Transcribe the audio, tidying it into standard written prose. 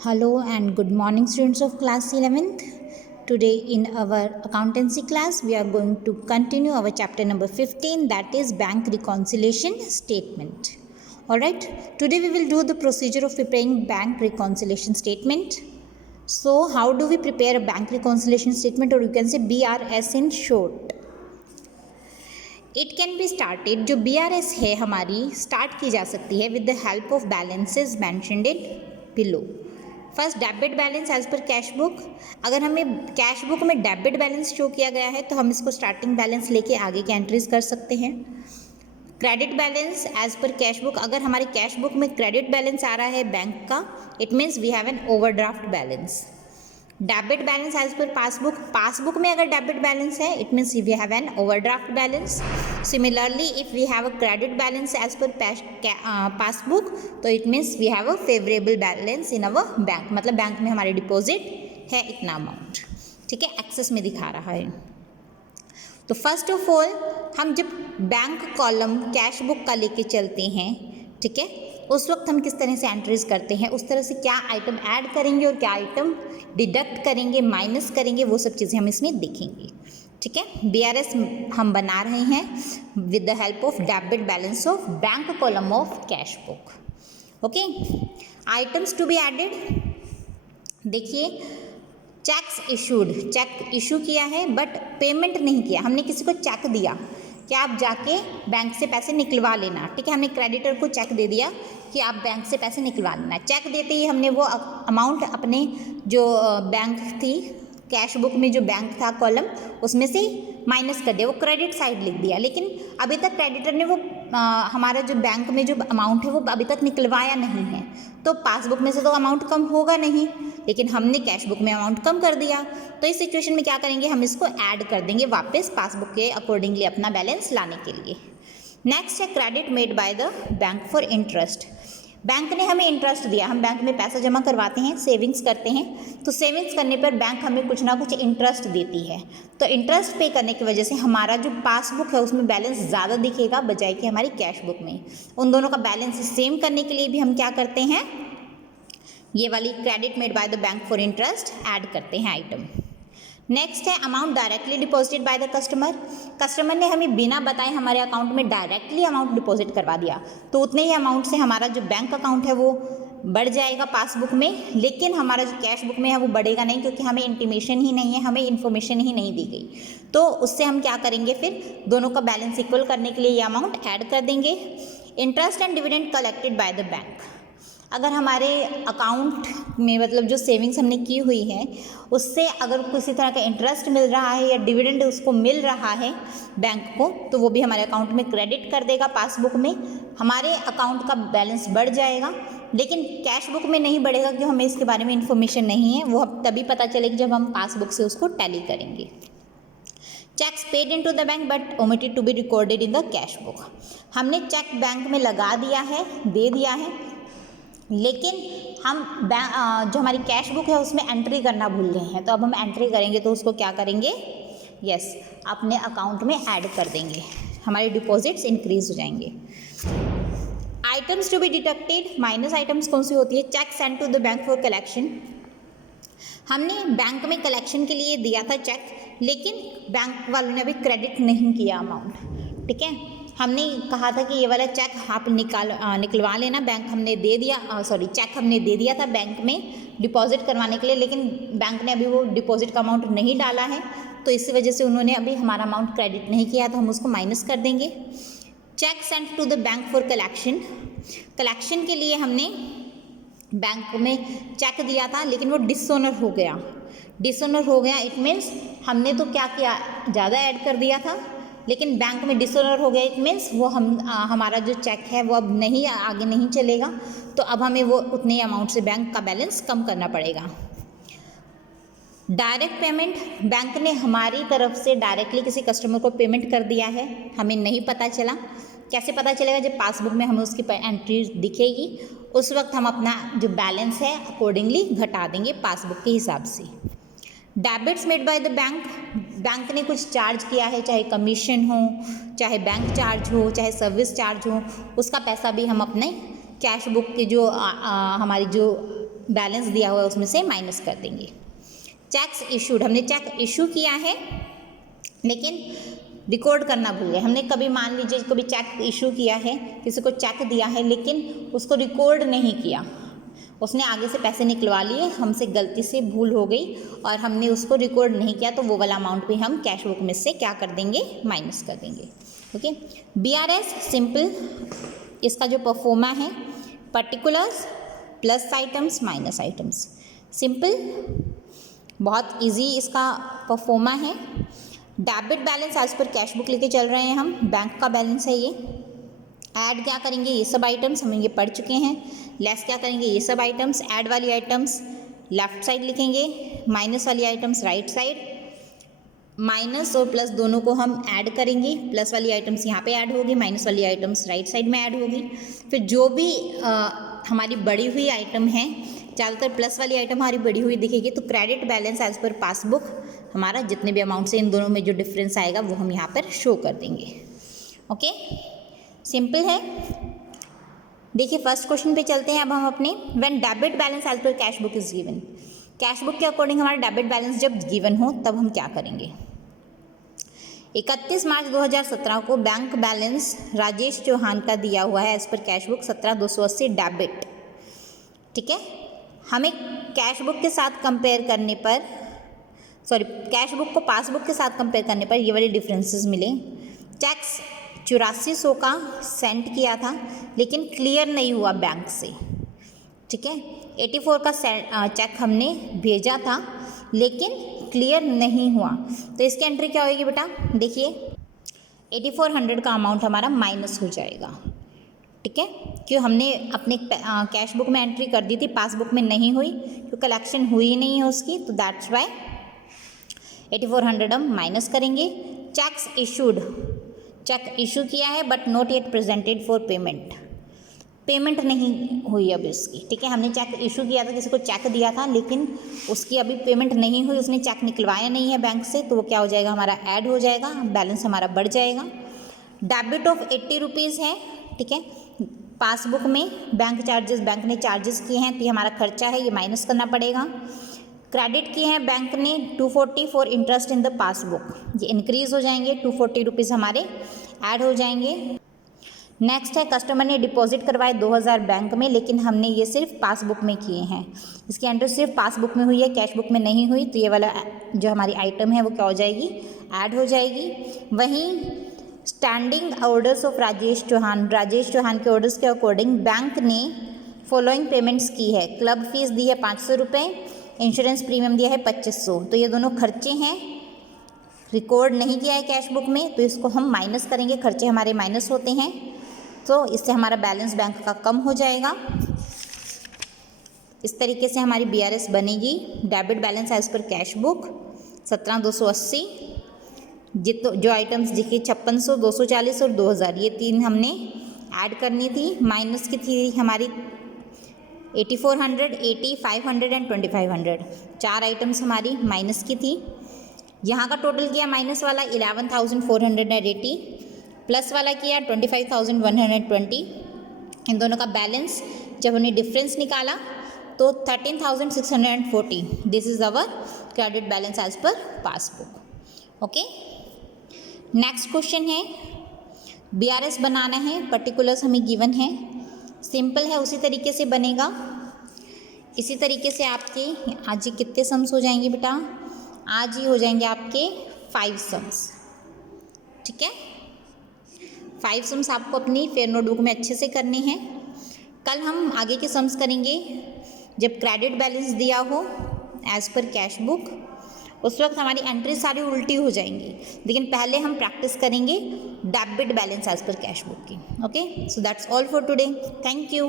Hello and good morning, students of class 11th. Today in our accountancy class we are going to continue our chapter number 15, that is bank reconciliation statement. Alright, today we will do the procedure of preparing bank reconciliation statement. So how do we prepare a bank reconciliation statement, or you can say BRS in short. It can be started, जो BRS है हमारी start की जा सकती है with the help of balances mentioned in below. First debit balance as per cash book. अगर हमें cash book में डेबिट बैलेंस शो किया गया है तो हम इसको स्टार्टिंग बैलेंस लेके आगे की एंट्रीज कर सकते हैं. Credit balance as per cash book, अगर हमारे कैश बुक में क्रेडिट बैलेंस आ रहा है बैंक का, it means we have an overdraft balance. Debit balance as per passbook, passbook में अगर डेबिट बैलेंस है it means we have an overdraft balance. Similarly if we have a credit balance as per passbook तो it means we have a favourable balance in our bank, मतलब bank में हमारे deposit है इतना amount. ठीक है, access में दिखा रहा है. तो फर्स्ट ऑफ ऑल हम जब बैंक कॉलम कैश बुक का लेके चलते हैं, ठीक है, उस वक्त हम किस तरह से एंट्रीज करते हैं, उस तरह से क्या आइटम ऐड करेंगे और क्या आइटम डिडक्ट करेंगे, माइनस करेंगे, वो सब चीज़ें हम इसमें देखेंगे. ठीक है, BRS हम बना रहे हैं with the help of debit balance of bank column of cash book. Okay, items to be added. देखिए, चेक्स इशूड, चेक इशू किया है बट पेमेंट नहीं किया. हमने किसी को चेक दिया कि आप जाके बैंक से पैसे निकलवा लेना. ठीक है, हमने क्रेडिटर को चेक दे दिया कि आप बैंक से पैसे निकलवा लेना. चेक देते ही हमने वो अमाउंट अपने जो बैंक थी कैश बुक में, जो बैंक था कॉलम, उसमें से माइनस कर दिया, वो क्रेडिट साइड लिख दिया. लेकिन अभी तक क्रेडिटर ने वो हमारा जो बैंक में जो अमाउंट है वो अभी तक निकलवाया नहीं है. तो पासबुक में से तो अमाउंट कम होगा नहीं, लेकिन हमने कैश बुक में अमाउंट कम कर दिया. तो इस सिचुएशन में क्या करेंगे, हम इसको ऐड कर देंगे वापस पासबुक के अकॉर्डिंगली अपना बैलेंस लाने के लिए. नेक्स्ट है credit made by the bank for interest. Bank ने हमें इंटरेस्ट दिया, हम बैंक में पैसा जमा करवाते हैं, सेविंग्स करते हैं, तो सेविंग्स करने पर बैंक हमें कुछ ना कुछ इंटरेस्ट देती है. तो इंटरेस्ट पे करने की वजह से हमारा जो पासबुक है उसमें बैलेंस ज़्यादा दिखेगा बजाय कि हमारी कैश बुक में. उन दोनों का बैलेंस सेम करने के लिए भी हम क्या करते हैं, ये वाली credit made by the bank for interest add करते हैं आइटम. नेक्स्ट है amount directly deposited by the customer. Customer ने हमें बिना बताए हमारे अकाउंट में डायरेक्टली अमाउंट डिपॉजिट करवा दिया, तो उतने ही अमाउंट से हमारा जो बैंक अकाउंट है वो बढ़ जाएगा पासबुक में, लेकिन हमारा जो कैश बुक में है वो बढ़ेगा नहीं, क्योंकि हमें इंटीमेशन ही नहीं है, हमें इन्फॉर्मेशन ही नहीं दी गई. तो उससे हम क्या करेंगे, फिर दोनों का बैलेंस इक्वल करने के लिए ये अमाउंट ऐड कर देंगे. Interest and dividend collected by the bank. अगर हमारे अकाउंट में मतलब जो सेविंग्स हमने की हुई है उससे अगर किसी तरह का इंटरेस्ट मिल रहा है या डिविडेंड उसको मिल रहा है बैंक को, तो वो भी हमारे अकाउंट में क्रेडिट कर देगा पासबुक में, हमारे अकाउंट का बैलेंस बढ़ जाएगा. लेकिन कैश बुक में नहीं बढ़ेगा क्योंकि हमें इसके बारे में इन्फॉर्मेशन नहीं है, वो तभी पता चलेगी जब हम पासबुक से उसको टैली करेंगे. Cheques paid into the bank but omitted to be recorded in the cash book. हमने चेक बैंक में लगा दिया है, दे दिया है, लेकिन हम जो हमारी कैश बुक है उसमें एंट्री करना भूल गए हैं. तो अब हम एंट्री करेंगे तो उसको क्या करेंगे, यस, अपने अकाउंट में ऐड कर देंगे, हमारे डिपॉजिट्स इंक्रीज हो जाएंगे. Items to be deducted. Minus items कौन सी होती है, cheque send to the bank for collection. हमने बैंक में कलेक्शन के लिए दिया था चेक, लेकिन बैंक वालों ने अभी क्रेडिट नहीं किया अमाउंट. ठीक है, हमने कहा था कि ये वाला चेक आप निकलवा लेना, बैंक हमने दे दिया, चेक हमने दे दिया था बैंक में डिपॉजिट करवाने के लिए, लेकिन बैंक ने अभी वो डिपॉजिट का अमाउंट नहीं डाला है, तो इसी वजह से उन्होंने अभी हमारा अमाउंट क्रेडिट नहीं किया, तो हम उसको माइनस कर देंगे. Cheque sent to the bank for collection. Collection के लिए हमने बैंक में चेक दिया था लेकिन वो डिसऑनर हो गया. डिसऑनर हो गया इट मीन्स हमने तो क्या किया, ज़्यादा ऐड कर दिया था, लेकिन बैंक में डिसऑनर हो गया इट मीन्स वो हमारा जो चेक है वो अब नहीं आगे नहीं चलेगा, तो अब हमें वो उतने अमाउंट से बैंक का बैलेंस कम करना पड़ेगा. Direct payment. बैंक ने हमारी तरफ से डायरेक्टली किसी कस्टमर को पेमेंट कर दिया है, हमें नहीं पता चला. कैसे पता चलेगा, जब पासबुक में हमें उसकी एंट्री दिखेगी उस वक्त हम अपना जो बैलेंस है अकॉर्डिंगली घटा देंगे पासबुक के हिसाब से. Debits made by the bank. Bank ने कुछ चार्ज किया है, चाहे कमीशन हो, चाहे बैंक चार्ज हो, चाहे सर्विस चार्ज हो, उसका पैसा भी हम अपने कैश बुक के जो हमारी जो बैलेंस दिया हुआ है उसमें से माइनस कर देंगे। चेक्स इशूड, हमने चेक इशू किया है लेकिन रिकॉर्ड करना भूल गए। हमने कभी मान लीजिए कभी चेक इशू किया है, किसी को चेक दिया है लेकिन उसको रिकॉर्ड नहीं किया, उसने आगे से पैसे निकलवा लिए, हमसे गलती से भूल हो गई और हमने उसको रिकॉर्ड नहीं किया, तो वो वाला अमाउंट भी हम कैश बुक में से क्या कर देंगे, माइनस कर देंगे। ओके, BRS सिंपल, इसका जो परफॉर्मा है particulars plus items minus items, simple बहुत इजी इसका परफॉर्मा है। Debit balance as per cash book लेके चल रहे हैं हम, बैंक का बैलेंस है ये। ऐड क्या करेंगे, ये सब आइटम्स हम ये पढ़ चुके हैं। लेस क्या करेंगे, ये सब आइटम्स। ऐड वाली आइटम्स लेफ्ट साइड लिखेंगे, माइनस वाली आइटम्स राइट साइड। माइनस और प्लस दोनों को हम ऐड करेंगे, प्लस वाली आइटम्स यहाँ पे ऐड होगी, माइनस वाली आइटम्स राइट साइड में ऐड होगी। फिर जो भी हमारी बढ़ी हुई आइटम है, ज़्यादातर प्लस वाली आइटम हमारी बढ़ी हुई दिखेगी, तो credit balance as per passbook हमारा जितने भी अमाउंट से इन दोनों में जो डिफरेंस आएगा वो हम यहाँ पर शो कर देंगे। ओके, सिंपल है। देखिए फर्स्ट क्वेश्चन पे चलते हैं अब हम अपने। When debit balance as per cash book is given, cash book के अकॉर्डिंग हमारा डेबिट बैलेंस जब गिवन हो तब हम क्या करेंगे। 31 मार्च 2017 को बैंक बैलेंस राजेश चौहान का दिया हुआ है as per cash book 17,280 debit. ठीक है, हमें कैश बुक के साथ कंपेयर करने पर, सॉरी कैश बुक को पासबुक के साथ कंपेयर करने पर ये वाले डिफरेंसेस मिले। चेक्स 8400 का सेंड किया था लेकिन क्लियर नहीं हुआ बैंक से। ठीक है, 84 का चेक हमने भेजा था लेकिन क्लियर नहीं हुआ, तो इसकी एंट्री क्या होगी बेटा, देखिए 8400 का अमाउंट हमारा माइनस हो जाएगा। ठीक है, क्यों हमने अपने कैश बुक में एंट्री कर दी थी, पासबुक में नहीं हुई, क्यों कलेक्शन हुई ही नहीं है उसकी, तो दैट्स वाई 8400 हम माइनस करेंगे। चेक्स इशूड, चेक इशू किया है but not yet presented for payment, payment नहीं हुई अभी उसकी। ठीक है, हमने चेक इशू किया था, किसी को चेक दिया था लेकिन उसकी अभी पेमेंट नहीं हुई, उसने चेक निकलवाया नहीं है बैंक से, तो वो क्या हो जाएगा, हमारा ऐड हो जाएगा, बैलेंस हमारा बढ़ जाएगा। डेबिट ऑफ 80 रुपीज़ है। ठीक है, पासबुक में बैंक चार्जेस, बैंक ने चार्जेस किए हैं तो ये हमारा खर्चा है, ये माइनस करना पड़ेगा। क्रेडिट किए हैं बैंक ने 240 for interest in the passbook, ये इंक्रीज़ हो जाएंगे, 240 रुपीज़ हमारे ऐड हो जाएंगे। नेक्स्ट है कस्टमर ने डिपॉजिट करवाए 2000 बैंक में लेकिन हमने ये सिर्फ पासबुक में किए हैं, इसकी एंट्री सिर्फ पासबुक में हुई है, कैश बुक में नहीं हुई, तो ये वाला जो हमारी आइटम है वो क्या हो जाएगी, ऐड हो जाएगी। वहीं standing orders of Rajesh Chauhan, Rajesh Chauhan के ऑर्डर्स के अकॉर्डिंग बैंक ने फॉलोइंग पेमेंट्स की है। क्लब फीस दी है 500 रुपये, इंश्योरेंस प्रीमियम दिया है 2500, तो ये दोनों खर्चे हैं, रिकॉर्ड नहीं किया है कैश बुक में, तो इसको हम माइनस करेंगे, खर्चे हमारे माइनस होते हैं, तो इससे हमारा बैलेंस बैंक का कम हो जाएगा। इस तरीके से हमारी BRS बनेगी, debit balance as per cash book 17,280। जो आइटम्स दिखे 5600, 240 और 2000, ये तीन हमने ऐड करनी थी। माइनस की थी हमारी 8400, 80, 500 एंड 2500, चार आइटम्स हमारी माइनस की थी। यहाँ का टोटल किया माइनस वाला 11,480, प्लस वाला किया 25,120। इन दोनों का बैलेंस जब हमने डिफरेंस निकाला तो 13,640, this is our credit balance as per passbook. Okay, next question है, BRS बनाना है, पर्टिकुलर्स हमें गिवन है, सिंपल है, उसी तरीके से बनेगा। इसी तरीके से आपके आज ही कितने सम्स हो जाएंगे बेटा, आज ही हो जाएंगे आपके 5 सम्स। ठीक है, 5 सम्स आपको अपनी फेयर नोटबुक में अच्छे से करने हैं। कल हम आगे के सम्स करेंगे जब क्रेडिट बैलेंस दिया हो एज पर कैश बुक, उस वक्त हमारी एंट्री सारी उल्टी हो जाएंगी, लेकिन पहले हम प्रैक्टिस करेंगे debit balance as per cash book की। Okay, so that's all for today, thank you.